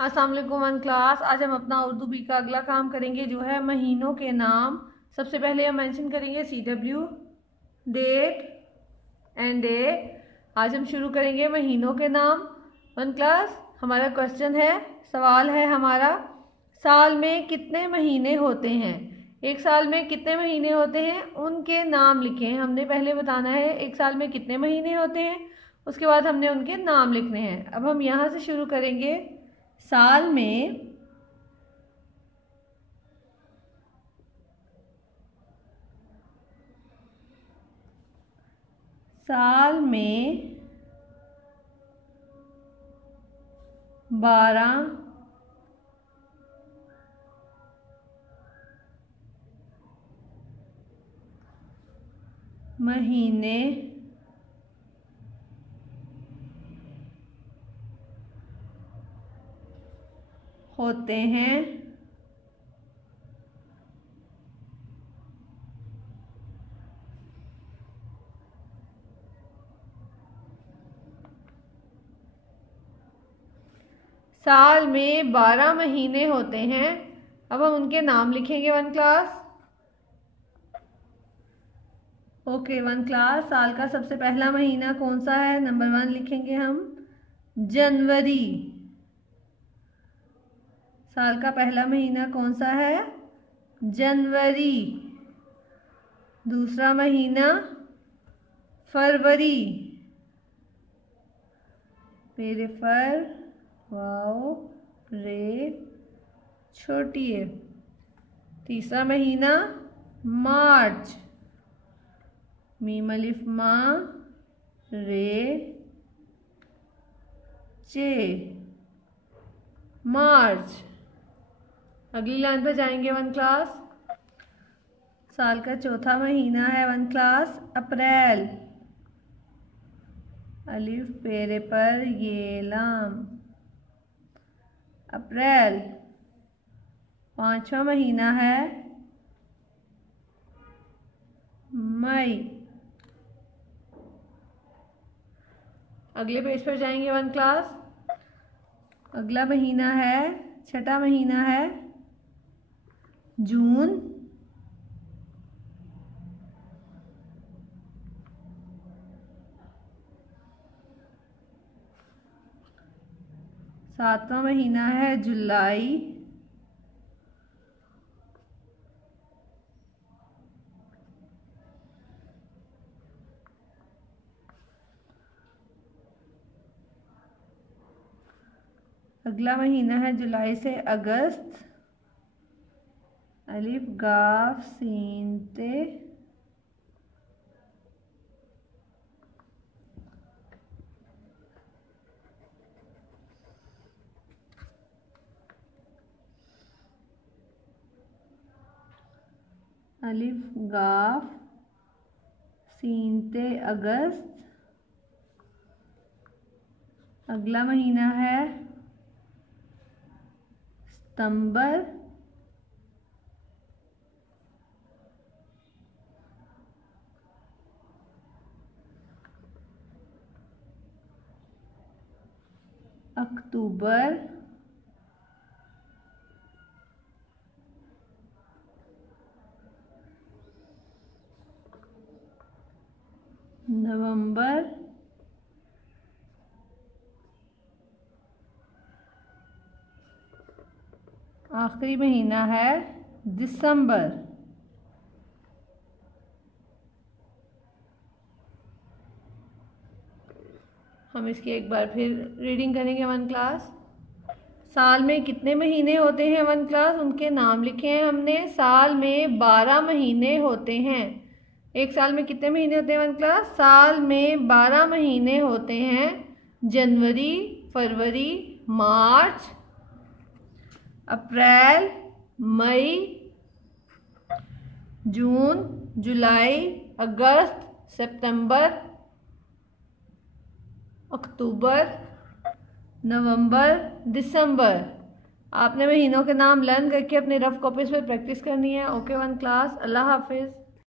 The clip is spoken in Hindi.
अस्सलाम वालेकुम वन क्लास। आज हम अपना उर्दू बी का अगला काम करेंगे जो है महीनों के नाम। सबसे पहले हम मेंशन करेंगे CW डेट एंड डे। आज हम शुरू करेंगे महीनों के नाम। वन क्लास हमारा क्वेश्चन है, सवाल है हमारा, साल में कितने महीने होते हैं? एक साल में कितने महीने होते हैं उनके नाम लिखें। हमने पहले बताना है एक साल में कितने महीने होते हैं, उसके बाद हमने उनके नाम लिखने हैं। अब हम यहाँ से शुरू करेंगे। साल में साल में 12 महीने होते हैं। साल में 12 महीने होते हैं। अब हम उनके नाम लिखेंगे one class. Okay one class, साल का सबसे पहला महीना कौन सा है? नंबर 1 लिखेंगे हम, जनवरी। साल का पहला महीना कौन सा है? जनवरी। दूसरा महीना फरवरी, पेरे फर वाओ रे छोटी है। तीसरा महीना मार्च, मीम अलिफ मा रे चे, मार्च। अगली लाइन पर जाएंगे वन क्लास। साल का चौथा महीना है वन क्लास, अप्रैल, अलिफ पेरे पर ये लाम, अप्रैल। पांचवा महीना है मई। अगले पेज पर जाएंगे वन क्लास। अगला महीना है, छठा महीना है जून, सातवां महीना है जुलाई, अगला महीना है जुलाई से अगस्त, अलिफ गाफ सीन ते, अलिफ गाफ सीन ते अगस्त। अगला महीना है सितंबर, अक्टूबर, नवंबर, आखिरी महीना है दिसंबर। हम इसकी एक बार फिर रीडिंग करेंगे वन क्लास। साल में कितने महीने होते हैं वन क्लास, उनके नाम लिखे हैं हमने। साल में 12 महीने होते हैं। एक साल में कितने महीने होते हैं वन क्लास? साल में 12 महीने होते हैं। जनवरी, फरवरी, मार्च, अप्रैल, मई, जून, जुलाई, अगस्त, सितंबर, अक्टूबर, नवंबर, दिसंबर। आपने महीनों के नाम लर्न करके अपने रफ कॉपीज पर प्रैक्टिस करनी है। ओके वन क्लास, अल्लाह हाफिज़।